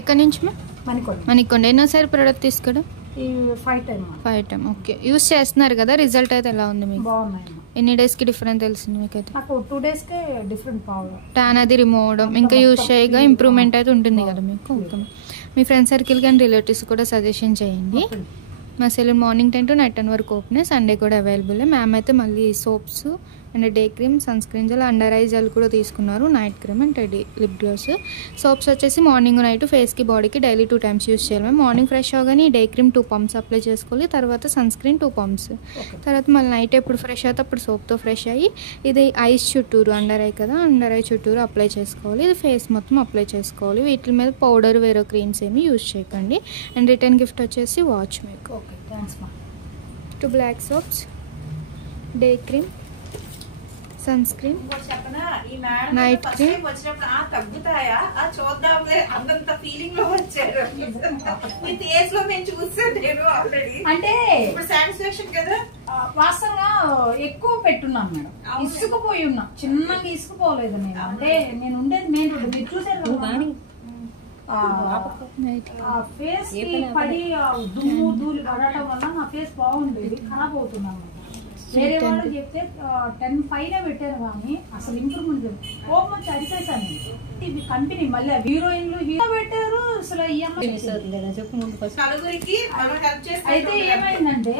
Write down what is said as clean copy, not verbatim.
ఎక్కడి నుంచి మణికొండ ఎన్నోసారి ప్రోడక్ట్ తీసుకోవడం? 5 టైమ్. ఓకే, యూస్ చేస్తున్నారు కదా, రిజల్ట్ అయితే ఎలా ఉంది మీకు? ఎన్ని డేస్ కి డిఫరెంట్ తెలిసింది మీకు? అయితే 2 days కే డిఫరెంట్ టాన్ అది రిమూవ్ అవడం, ఇంకా యూస్ చేయగా ఇంప్రూవ్మెంట్ అయితే ఉంటుంది కదా మీకు. మీ ఫ్రెండ్ సర్కిల్ కానీ రిలేటివ్స్ కూడా సజెషన్ చేయండి. మా సెలూన్ మార్నింగ్ 10 to నైట్ 10 వరకు ఓపెన్, సండే కూడా అవైలబుల్. మ్యామ్ అయితే మళ్ళీ soaps and day cream, sunscreen gel, under eye gel కూడా తీసుకున్నారు, night cream and lip gloss. Soaps వచ్చేసి మార్నింగ్ నైట్ ఫేస్కి బాడీకి డైలీ 2 times యూస్ చేయాలి మ్యామ్. మార్నింగ్ ఫ్రెష్ అవగానే డే క్రీమ్ 2 pumps అప్లై చేసుకోవాలి, తర్వాత సన్ స్క్రీన్ 2 pumps, తర్వాత మళ్ళీ నైట్ ఎప్పుడు ఫ్రెష్ అవుతే అప్పుడు సోప్తో ఫ్రెష్ అయ్యి ఇది ఐస్ చుట్టూరు, అండర్ ఐ కదా, అండర్ ఐ చుట్టూరు అప్లై చేసుకోవాలి. ఇది ఫేస్ మొత్తం అప్లై చేసుకోవాలి. వీటి మీద పౌడర్ వేరే క్రీమ్స్ ఏమి యూస్ చేయకండి. అండ్ రిటర్న్ గిఫ్ట్ వచ్చేసి వాచ్ మీకు. 2 black soaps, day cream, sunscreen, night cream. తగ్గుతాయా చూద్దాంలే అంతంత ఫీలింగ్ లో వచ్చారు. మీ ఫేస్ లో నేను చూసాను ఆల్రెడీ. అంటే ఇప్పుడు సాటిస్ఫాక్షన్ కదా. వాస్తవంగా ఎక్కువ పెట్టున్నాను మేడం, ఇసుకుపోయి ఉన్నా, చిన్నగా ఇసుకుపోలేదు నేను. అంటే నేను ఉండేది మెయిన్ రోడ్, మీరు చూసారు ఫేస్ కి పడి దుమ్ము ధూళి పడటం వల్ల నా ఫేస్ బాగుండేది, ఖరాబ్ అవుతున్నాను. వేరే వాళ్ళు చెప్తే 10 పైన పెట్టారు కానీ అసలు ఇంప్రూవ్మెంట్ లేదు. కోపం వచ్చి అరిసేసాను. ఇది కంపెనీ మళ్ళీ హీరోయిన్లు పెట్టారు అసలు. అయితే ఏమైందంటే